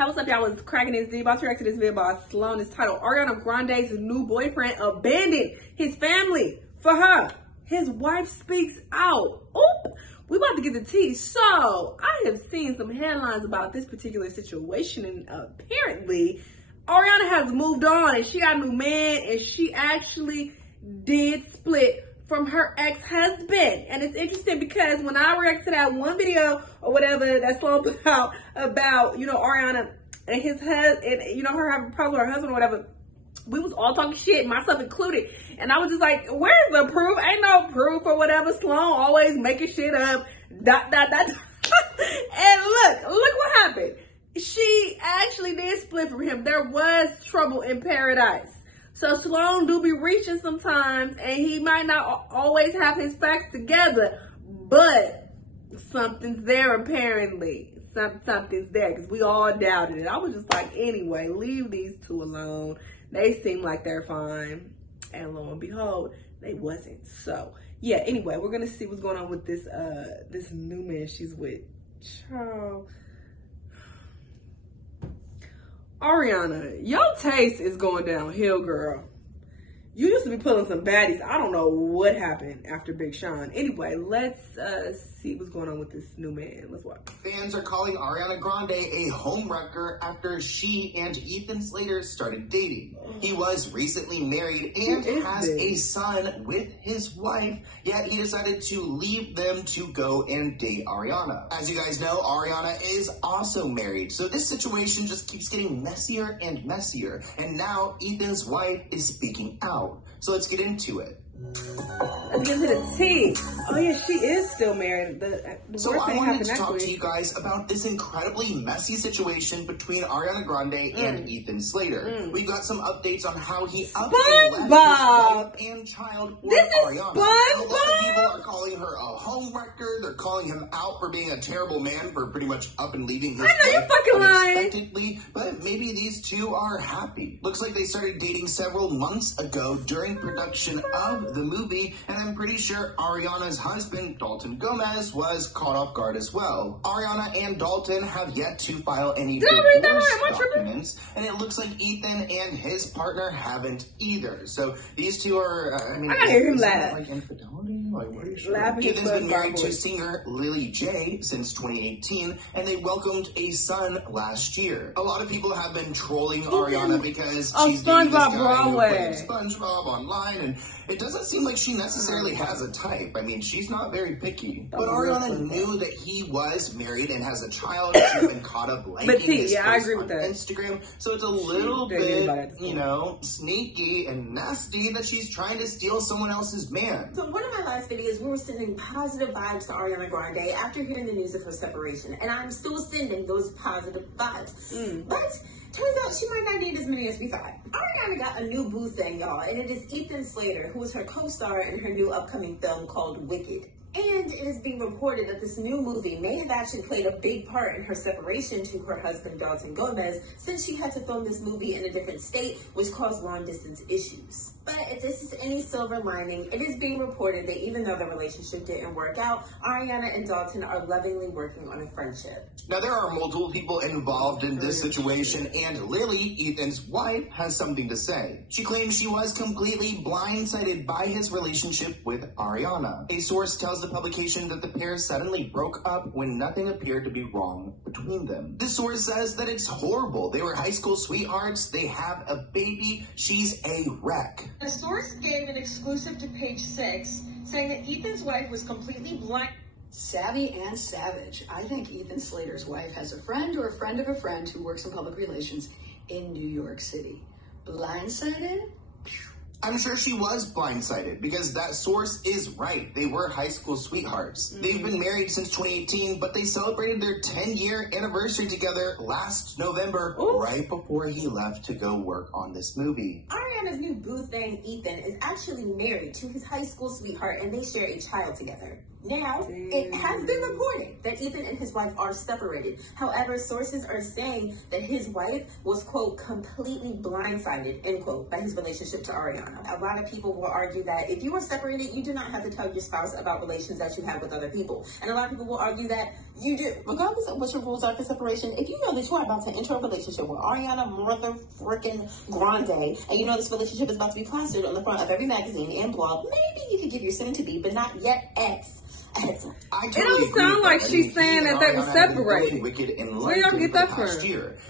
Hey, what's up, y'all? Was cracking this video. About to react to this video by Shanell. It's titled Ariana Grande's new boyfriend abandoned his family for her. His wife speaks out. Oop, we about to get the tea. So I have seen some headlines about this particular situation, and apparently Ariana has moved on and she got a new man, and she actually did split from her ex-husband. And it's interesting because when I react to that one video or whatever that Sloan put out about, you know, Ariana and his husband, and you know, her having problems with her husband or whatever, we was all talking shit, myself included. And I was just like, where's the proof? Ain't no proof or whatever. Sloan always making shit up. And look what happened. She actually did split from him. There was trouble in paradise. So Sloan do be reaching sometimes, and he might not always have his facts together, but something's there apparently. Something's there, because we all doubted it. I was just like, anyway, leave these two alone. They seem like they're fine. And lo and behold, they wasn't. So yeah, anyway, we're gonna see what's going on with this this new man she's with. Child. Ariana, your taste is going downhill, girl. You used to be pulling some baddies. I don't know what happened after Big Sean. Anyway, let's see what's going on with this new man. Let's watch. Fans are calling Ariana Grande a homewrecker after she and Ethan Slater started dating. He was recently married and has a son with his wife, yet he decided to leave them to go and date Ariana. As you guys know, Ariana is also married, so this situation just keeps getting messier and messier. And now Ethan's wife is speaking out. So let's get into it. Let's get into the tea. Oh yeah, she is still married. So I wanted to talk to you guys about this incredibly messy situation between Ariana Grande and Ethan Slater. We got some updates on how he up and left his wife and child with Ariana. A lot of people are calling her a homewrecker. They're calling him out for being a terrible man for pretty much up and leaving his wife unexpectedly. But maybe these two are happy. Looks like they started dating several months ago during production of the movie, and I'm pretty sure Ariana's husband, Dalton Gomez, was caught off guard as well. Ariana and Dalton have yet to file any divorce documents, and it looks like Ethan and his partner haven't either. So these two are, I mean, I hear him laugh. Like infidelity? Ethan's been married to singer Lily J since 2018, and they welcomed a son last year. A lot of people have been trolling Ariana because she's dating this guy who played SpongeBob online, and it doesn't seem like she necessarily has a type. I mean, she's not very picky. But Ariana knew that he was married and has a child. She's been caught up liking his posts on Instagram. So it's a little bit, you know, sneaky and nasty that she's trying to steal someone else's man. So one of my last videos, we were sending positive vibes to Ariana Grande after hearing the news of her separation. And I'm still sending those positive vibes. But turns out she might not need as many as we thought. Ariana got a new boo thing, y'all, and it is Ethan Slater, who is her co-star in her new upcoming film called Wicked. And it is being reported that this new movie may have actually played a big part in her separation to her husband, Dalton Gomez, since she had to film this movie in a different state, which caused long-distance issues. But if this is any silver lining, it is being reported that even though the relationship didn't work out, Ariana and Dalton are lovingly working on a friendship. Now, there are multiple people involved in this situation, and Lily, Ethan's wife, has something to say. She claims she was completely blindsided by his relationship with Ariana. A source tells the publication that the pair suddenly broke up when nothing appeared to be wrong between them. The source says that it's horrible. They were high school sweethearts. They have a baby. She's a wreck. A source gave an exclusive to Page 6, saying that Ethan's wife was completely blind. Savvy and savage. I think Ethan Slater's wife has a friend or a friend of a friend who works in public relations in New York City. Blindsided? I'm sure she was blindsided because that source is right. They were high school sweethearts. They've been married since 2018, but they celebrated their 10-year anniversary together last November, right before he left to go work on this movie. Ariana's new boo thing, Ethan, is actually married to his high school sweetheart, and they share a child together. Now, it has been reported that Ethan and his wife are separated. However, sources are saying that his wife was, quote, completely blindsided, end quote, by his relationship to Ariana. A lot of people will argue that if you are separated, you do not have to tell your spouse about relations that you have with other people. And a lot of people will argue that you do. Regardless of what your rules are for separation, if you know that you are about to enter a relationship with Ariana Grande, and you know this relationship is about to be plastered on the front of every magazine and blog, maybe you could give your soon to be, but not yet ex. It don't sound like she's saying that they were separated. Where y'all get that from?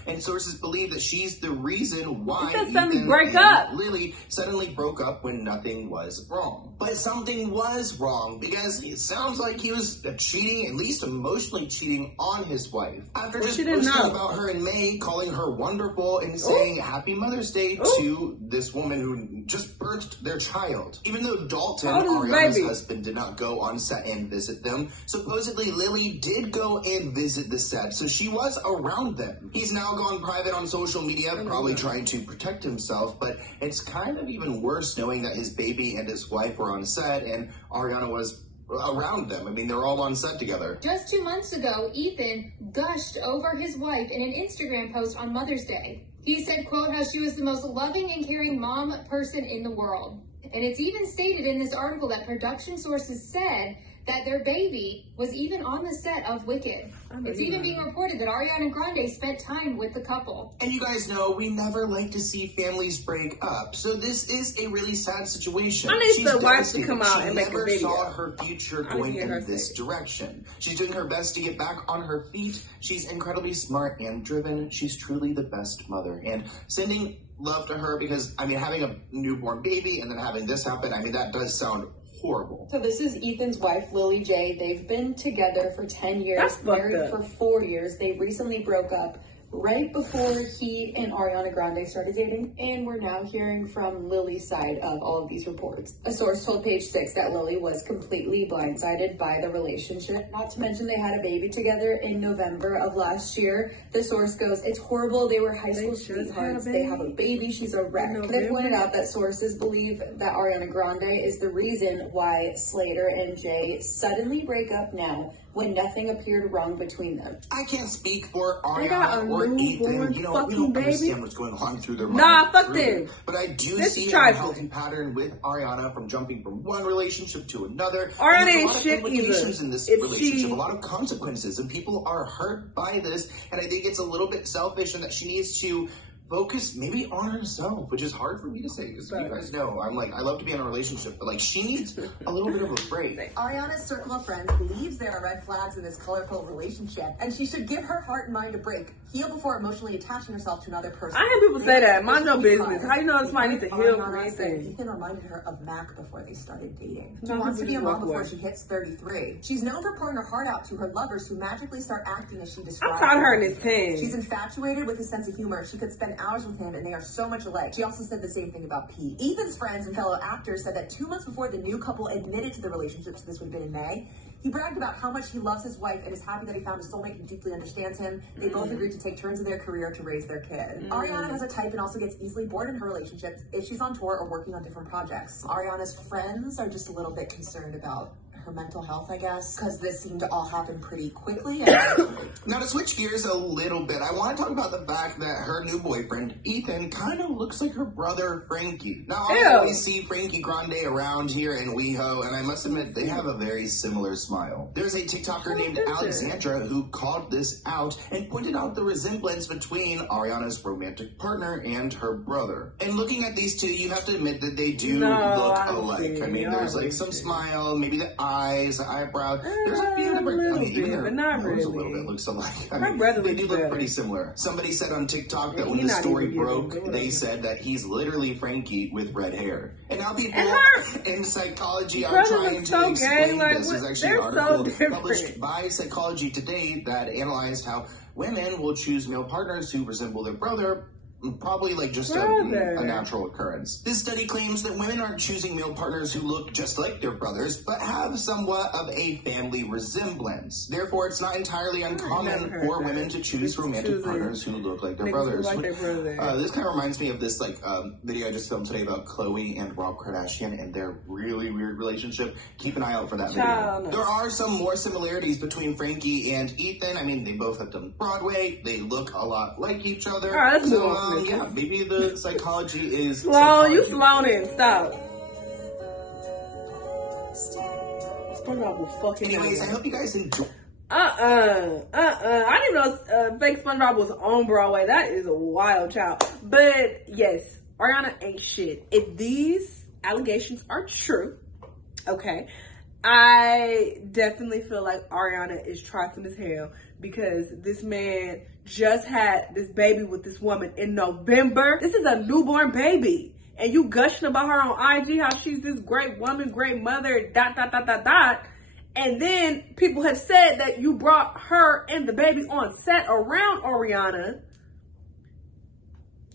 And sources believe that she's the reason why Ethan and Lily suddenly broke up when nothing was wrong. But something was wrong, because it sounds like he was cheating, at least emotionally cheating, on his wife. After just posting about her in May, calling her wonderful and saying Happy Mother's Day to this woman who just birthed their child. Even though Dalton, Ariana's husband, did not go on set and visit them, supposedly Lily did go and visit the set, so she was around them. He's now gone private on social media, probably trying to protect himself, but it's kind of even worse knowing that his baby and his wife were on set and Ariana was around them. I mean, they're all on set together. Just 2 months ago, Ethan gushed over his wife in an Instagram post on Mother's Day. He said, quote, how she was the most loving and caring mom person in the world. And it's even stated in this article that production sources said that their baby was even on the set of Wicked. It's even being reported that Ariana Grande spent time with the couple. And you guys know we never like to see families break up, so this is a really sad situation. I need the wife to come out and make a video. She never saw her future going in this direction. She's doing her best to get back on her feet. She's incredibly smart and driven. She's truly the best mother. And sending love to her, because, I mean, having a newborn baby and then having this happen, I mean, that does sound horrible. So this is Ethan's wife, Lily J. They've been together for 10 years, married for 4 years. They recently broke up right before he and Ariana Grande started dating, and we're now hearing from Lily's side of all of these reports. A source told Page 6 that Lily was completely blindsided by the relationship, not to mention they had a baby together in November of last year. The source goes, it's horrible, they were high school sweethearts, they have a baby, she's a wreck. They pointed out that sources believe that Ariana Grande is the reason why Slater and Jay suddenly break up now, when nothing appeared wrong between them. I can't speak for Ariana or Ethan. You know, we don't understand what's going on through their minds. Nah, fuck them. But I do see a healthy pattern with Ariana from jumping from one relationship to another. Ariana ain't shit either. Implications in this relationship, a lot of consequences, and people are hurt by this. And I think it's a little bit selfish, and that she needs to focus maybe on herself, which is hard for me to say, because you guys know I'm like, I love to be in a relationship, but like, she needs a little bit of a break. Ariana's circle of friends believes there are red flags in this colorful relationship, and she should give her heart and mind a break. Heal before emotionally attaching herself to another person. I hear people say that. Mind your business. How you know somebody needs to heal from anything? Ethan reminded her of Mac before they started dating. She wants to be a mom before she hits 33. She's known for pouring her heart out to her lovers who magically start acting as she describes. I taught her in his team. She's infatuated with his sense of humor. She could spend hours with him, and they are so much alike. She also said the same thing about Pete. Ethan's friends and fellow actors said that 2 months before the new couple admitted to the relationship, so this would have been in May, he bragged about how much he loves his wife and is happy that he found a soulmate who deeply understands him. They both agreed to take turns in their career to raise their kid. Ariana has a type and also gets easily bored in her relationships if she's on tour or working on different projects. Ariana's friends are just a little bit concerned about her mental health, I guess, because this seemed to all happen pretty quickly. Now, to switch gears a little bit, I want to talk about the fact that her new boyfriend, Ethan, kind of looks like her brother, Frankie. Now, I always see Frankie Grande around here in WeHo, and I must admit, they have a very similar smile. There's a TikToker named Alexandra who called this out and pointed out the resemblance between Ariana's romantic partner and her brother. And looking at these two, you have to admit that they do look alike. I mean, there's like some smile, maybe the eyes, the eyebrows. There's a few different, I mean, even their nose a little bit looks alike. I mean, they do look pretty similar. Somebody said on TikTok that when the story broke, they said that he's literally Frankie with red hair. And now people in psychology are trying to explain this. There's actually an article published by Psychology Today that analyzed how women will choose male partners who resemble their brother probably like just a natural occurrence. This study claims that women aren't choosing male partners who look just like their brothers, but have somewhat of a family resemblance. Therefore, it's not entirely uncommon for women to choose romantic partners who look like their brothers. This kind of reminds me of this video I just filmed today about Khloe and Rob Kardashian and their really weird relationship. Keep an eye out for that video. There are some more similarities between Frankie and Ethan. I mean, they both have done Broadway. They look a lot like each other. All right, let's yeah, maybe the psychology is... Slow, you slowed in. Stop. SpongeBob will fucking... Anyways, I hope you guys enjoy... I didn't know fake SpongeBob was on Broadway. That is a wild child. But yes, Ariana ain't shit. If these allegations are true, okay, I definitely feel like Ariana is trifling as hell because this man just had this baby with this woman in November. This is a newborn baby. And you gushing about her on IG, how she's this great woman, great mother, ... And then people have said that you brought her and the baby on set around Ariana.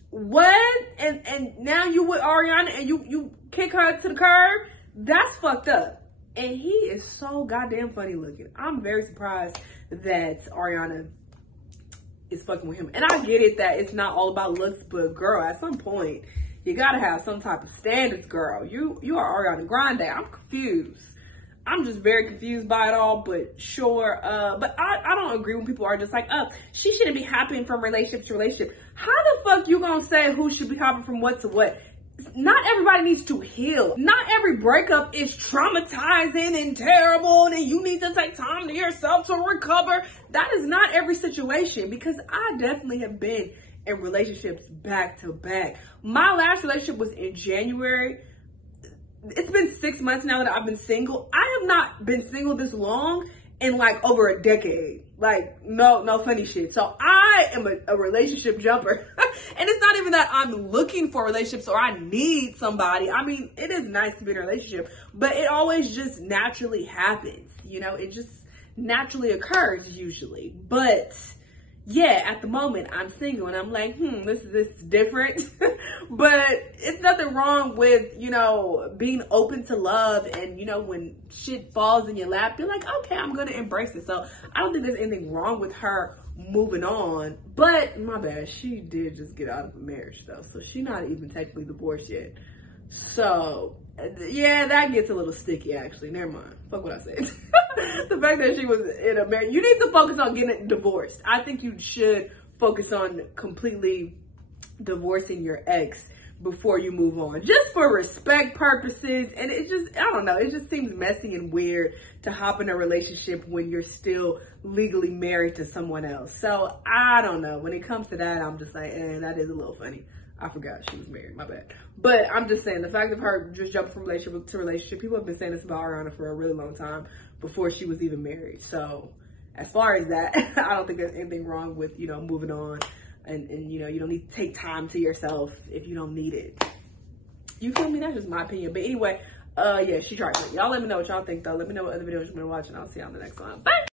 What? And now you with Ariana and you kick her to the curb? That's fucked up. And he is so goddamn funny looking. I'm very surprised that Ariana is fucking with him. And I get it that it's not all about looks, but girl, at some point, you gotta have some type of standards, girl. You are Ariana Grande. I'm confused. I'm just very confused by it all, but sure. But I don't agree when people are just like, she shouldn't be hopping from relationship to relationship. How the fuck you gonna say who should be hopping from what to what? Not everybody needs to heal. Not every breakup is traumatizing and terrible and you need to take time to yourself to recover. That is not every situation, because I definitely have been in relationships back to back. My last relationship was in January. It's been 6 months now that I've been single. I have not been single this long in like over a decade. Like, no funny shit. So I am a relationship jumper. And it's not even that I'm looking for relationships or I need somebody. I mean, it is nice to be in a relationship, but it always just naturally happens. You know, it just naturally occurs usually. But yeah, at the moment I'm single and I'm like, this is different. But it's nothing wrong with, you know, being open to love, and, you know, when shit falls in your lap, you're like, okay, I'm gonna embrace it. So I don't think there's anything wrong with her moving on. But my bad, she did just get out of a marriage though, so she's not even technically divorced yet. So yeah, that gets a little sticky actually. Never mind, fuck what I said. The fact that she was in a marriage, you need to focus on getting divorced. I think you should focus on completely divorcing your ex before you move on, just for respect purposes. And it just, I don't know, it just seems messy and weird to hop in a relationship when you're still legally married to someone else. So I don't know, when it comes to that, I'm just like, that is a little funny. I forgot she was married, my bad. But I'm just saying, the fact of her just jumping from relationship to relationship, people have been saying this about Ariana for a really long time before she was even married. So as far as that, I don't think there's anything wrong with, you know, moving on. And you know, you don't need to take time to yourself if you don't need it. You feel me? That's just my opinion. But anyway, yeah, she tried. Y'all let me know what y'all think though. Let me know what other videos you've been watching. I'll see y'all on the next one. Bye!